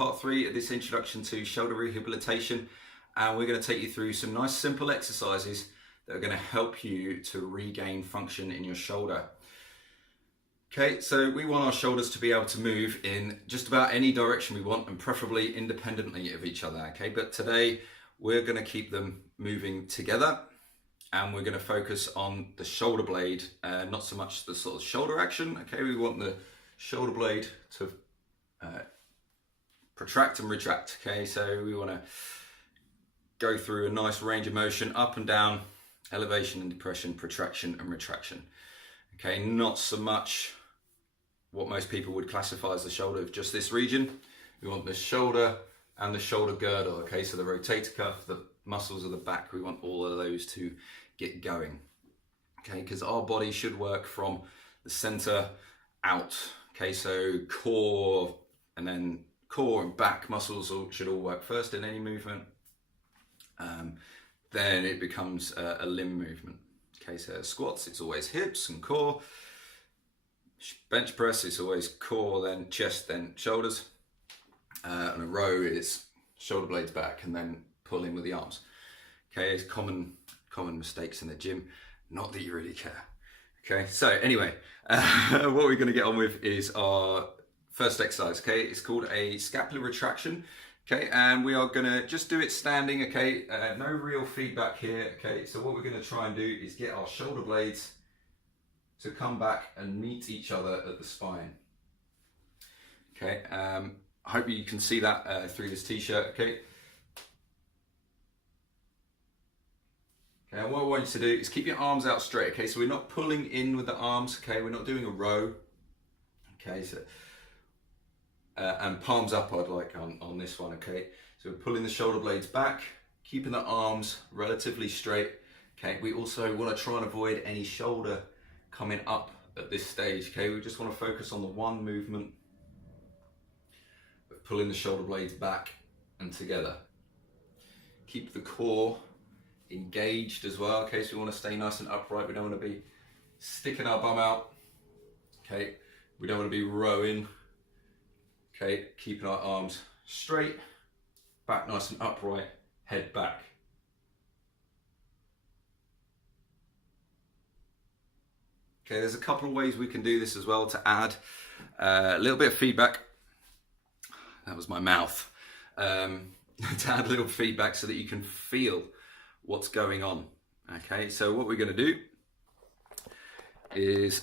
Part 3 of this introduction to shoulder rehabilitation, and we're going to take you through some nice simple exercises that are going to help you to regain function in your shoulder. Okay, so we want our shoulders to be able to move in just about any direction we want, and preferably independently of each other. Okay, but today we're going to keep them moving together, and we're going to focus on the shoulder blade, not so much the sort of shoulder action. Okay, we want the shoulder blade to protract and retract. Okay, so we want to go through a nice range of motion, up and down, elevation and depression, protraction and retraction. Okay, not so much what most people would classify as the shoulder of just this region. We want the shoulder and the shoulder girdle. Okay, so the rotator cuff, the muscles of the back, we want all of those to get going. Okay, because our body should work from the center out. Okay, so core and then core and back muscles should all work first in any movement. Then it becomes a limb movement. Okay, so squats, it's always hips and core. Bench press, it's always core, then chest, then shoulders. And a row is shoulder blades back and then pulling with the arms. Okay, it's common mistakes in the gym. Not that you really care. Okay, so anyway, what we're going to get on with is our first exercise. Okay, it's called a scapular retraction. Okay, and we are going to just do it standing. Okay, no real feedback here. Okay, so what we're going to try and do is get our shoulder blades to come back and meet each other at the spine. Okay, I hope you can see that through this t-shirt. Okay. Okay, and what I want you to do is keep your arms out straight. Okay, so we're not pulling in with the arms. Okay, we're not doing a row. Okay, so and palms up I'd like on this one. Okay, so we're pulling the shoulder blades back, keeping the arms relatively straight. Okay, we also want to try and avoid any shoulder coming up at this stage. Okay, we just want to focus on the one movement of pulling the shoulder blades back and together. Keep the core engaged as well. Okay, so we want to stay nice and upright. We don't want to be sticking our bum out. Okay, we don't want to be rowing. Okay, keeping our arms straight, back nice and upright, head back. Okay, there's a couple of ways we can do this as well to add a little bit of feedback. That was my mouth. To add a little feedback so that you can feel what's going on. Okay, so what we're going to do is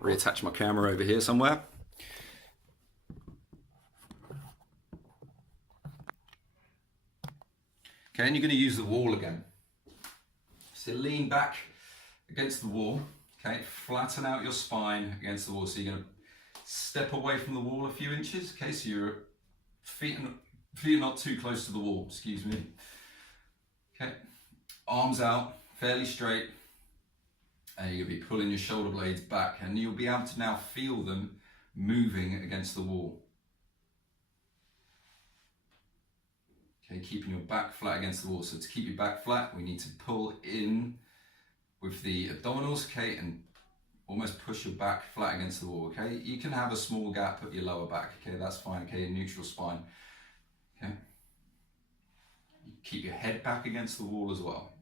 reattach my camera over here somewhere. Okay, and you're going to use the wall again. So lean back against the wall. Okay, flatten out your spine against the wall. So you're going to step away from the wall a few inches. Okay, so your feet are not too close to the wall. Excuse me. Okay, arms out, fairly straight. And you're going to be pulling your shoulder blades back, and you'll be able to now feel them moving against the wall. Okay, keeping your back flat against the wall. So to keep your back flat, we need to pull in with the abdominals, okay, and almost push your back flat against the wall, okay? You can have a small gap at your lower back, okay, that's fine, okay, a neutral spine, okay? Keep your head back against the wall as well.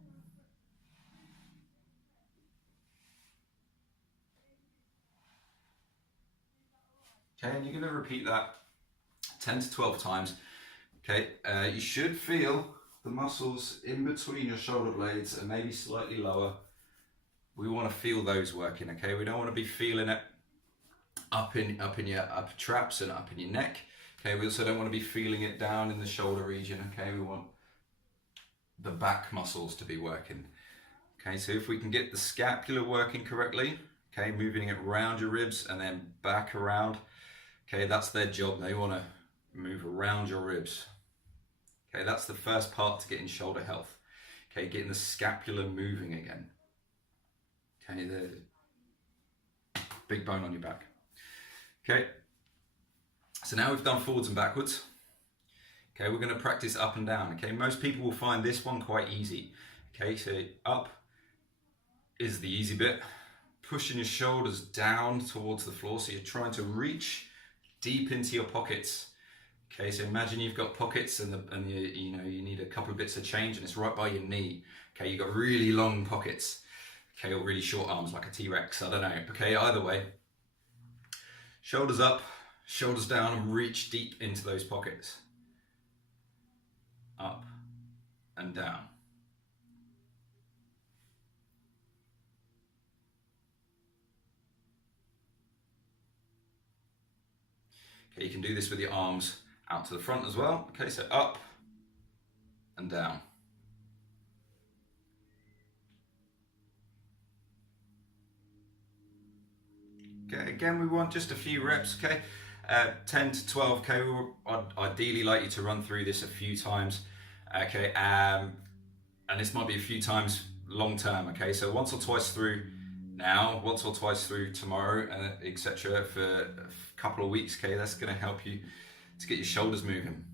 Okay, and you're going to repeat that 10 to 12 times. Okay, you should feel the muscles in between your shoulder blades and maybe slightly lower. We want to feel those working, okay? We don't want to be feeling it up in your upper traps and up in your neck. Okay, we also don't want to be feeling it down in the shoulder region, okay? We want the back muscles to be working. Okay, so if we can get the scapula working correctly, okay, moving it around your ribs and then back around, okay, that's their job. They want to move around your ribs. Okay, that's the first part to getting shoulder health. Okay, getting the scapula moving again. Okay, the big bone on your back. Okay, so now we've done forwards and backwards. Okay, we're going to practice up and down. Okay, most people will find this one quite easy. Okay, so up is the easy bit. Pushing your shoulders down towards the floor, so you're trying to reach deep into your pockets. Okay, so imagine you've got pockets and you need a couple of bits of change and it's right by your knee. Okay, you've got really long pockets. Okay, or really short arms like a T-Rex, I don't know. Okay, either way, shoulders up, shoulders down, and reach deep into those pockets. Up and down. Okay, you can do this with your arms out to the front as well. Okay, so up and down. Okay, again, we want just a few reps, okay? 10 to 12, okay? I'd ideally like you to run through this a few times, okay? And this might be a few times long term, okay? So once or twice through now, once or twice through tomorrow, etc. for a couple of weeks, okay? That's gonna help you to get your shoulders moving.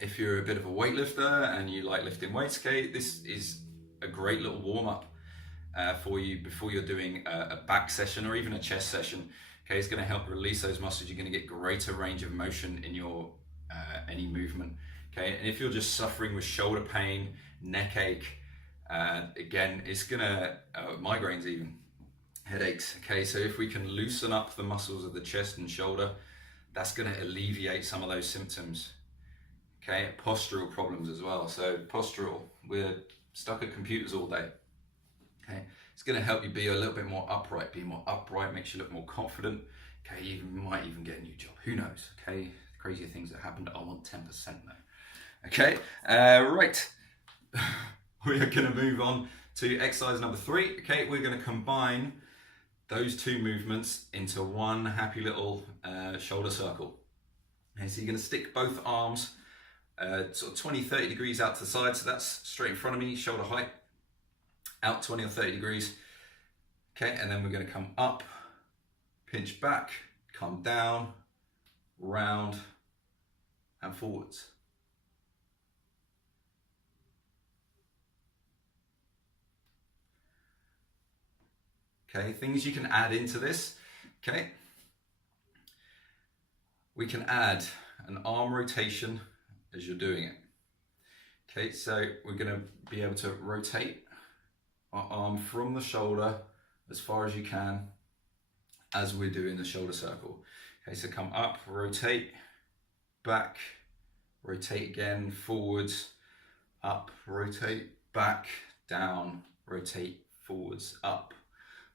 If you're a bit of a weightlifter and you like lifting weights, okay, this is a great little warm-up for you before you're doing a back session or even a chest session. Okay, it's going to help release those muscles. You're going to get greater range of motion in your any movement. Okay, and if you're just suffering with shoulder pain, neck ache, again, it's going to migraines, even headaches. Okay, so if we can loosen up the muscles of the chest and shoulder, that's going to alleviate some of those symptoms. Okay, postural problems as well. So postural, we're stuck at computers all day. Okay, it's going to help you be a little bit more upright. Being more upright makes you look more confident. Okay, you might even get a new job. Who knows? Okay, crazier things that happened. I want 10% now. Okay, right. We are going to move on to exercise number 3. Okay, we're going to combine those two movements into one happy little shoulder circle. Okay, so you're going to stick both arms sort of 20-30 degrees out to the side. So that's straight in front of me, shoulder height. Out 20 or 30 degrees. Okay, and then we're going to come up, pinch back, come down, round, and forwards. Okay, things you can add into this. Okay, we can add an arm rotation as you're doing it. Okay, so we're going to be able to rotate our arm from the shoulder as far as you can as we're doing the shoulder circle. Okay, so come up, rotate, back, rotate again, forwards, up, rotate, back, down, rotate, forwards, up,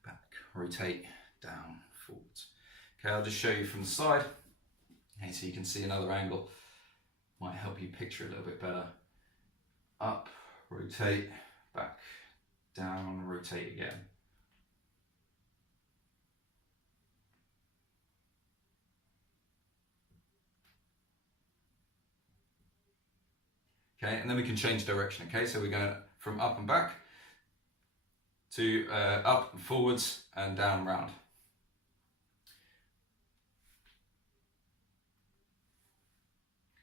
back, rotate, down, forwards. Okay, I'll just show you from the side. Okay, so you can see another angle. Might help you picture it a little bit better. Up, rotate, back, down, rotate again. Okay, and then we can change direction. Okay, so we're going from up and back to up and forwards and down and round.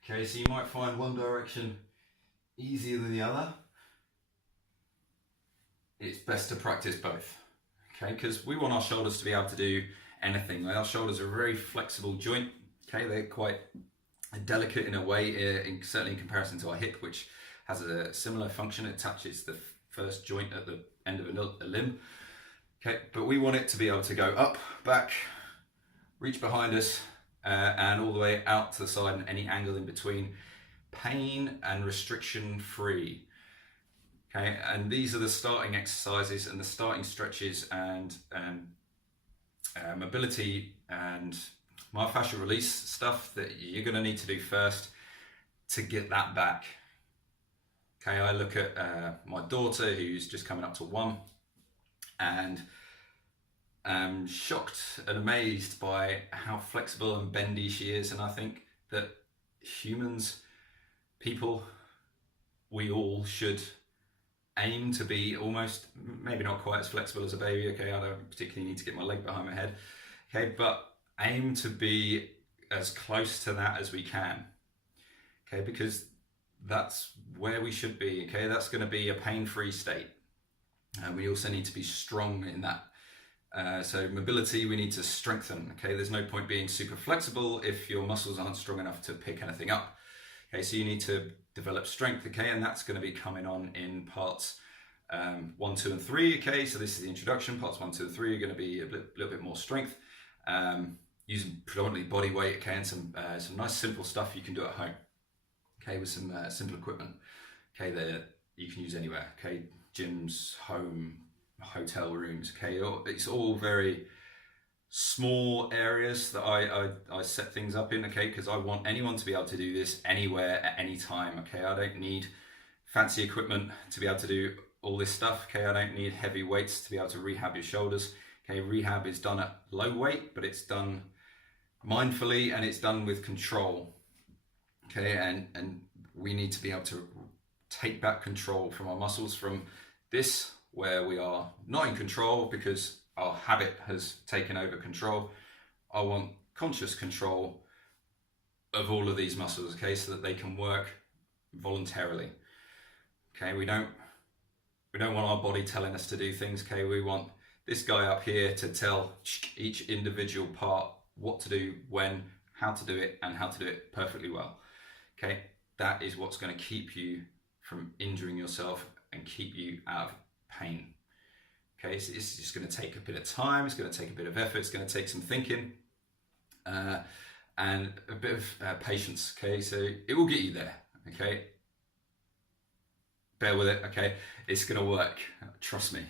Okay, so you might find one direction easier than the other. It's best to practice both, okay? Because we want our shoulders to be able to do anything. Our shoulders are a very flexible joint, okay? They're quite delicate in a way, certainly in comparison to our hip, which has a similar function. It touches the first joint at the end of a limb, okay? But we want it to be able to go up, back, reach behind us, and all the way out to the side and any angle in between, pain and restriction free. Okay, and these are the starting exercises and the starting stretches and mobility and myofascial release stuff that you're going to need to do first to get that back. Okay, I look at my daughter who's just coming up to 1 and I'm shocked and amazed by how flexible and bendy she is, and I think that humans, people, we all should aim to be almost, maybe not quite as flexible as a baby. Okay, I don't particularly need to get my leg behind my head. Okay, but aim to be as close to that as we can. Okay, because that's where we should be. Okay, that's going to be a pain-free state. And we also need to be strong in that So mobility, we need to strengthen. Okay, there's no point being super flexible if your muscles aren't strong enough to pick anything up. Okay, so you need to develop strength. Okay, and that's going to be coming on in parts 1, 2, and 3. Okay, so this is the introduction. Parts 1, 2, and 3 are going to be a little bit more strength, using predominantly body weight. Okay, and some nice simple stuff you can do at home. Okay, with some simple equipment. Okay, that you can use anywhere. Okay, gyms, home, hotel rooms. Okay, it's all very small areas that I set things up in. Okay, because I want anyone to be able to do this anywhere at any time. Okay, I don't need fancy equipment to be able to do all this stuff. Okay, I don't need heavy weights to be able to rehab your shoulders. Okay, rehab is done at low weight, but it's done mindfully and it's done with control. Okay, and we need to be able to take back control from our muscles from this, where we are not in control because our habit has taken over control. I want conscious control of all of these muscles, okay, so that they can work voluntarily. Okay, we don't want our body telling us to do things. Okay, we want this guy up here to tell each individual part what to do, when, how to do it, and how to do it perfectly well. Okay, that is what's going to keep you from injuring yourself and keep you out of pain. Okay, so it's just going to take a bit of time, it's going to take a bit of effort, it's going to take some thinking and a bit of patience. Okay, so it will get you there. Okay, bear with it. Okay, it's going to work, trust me.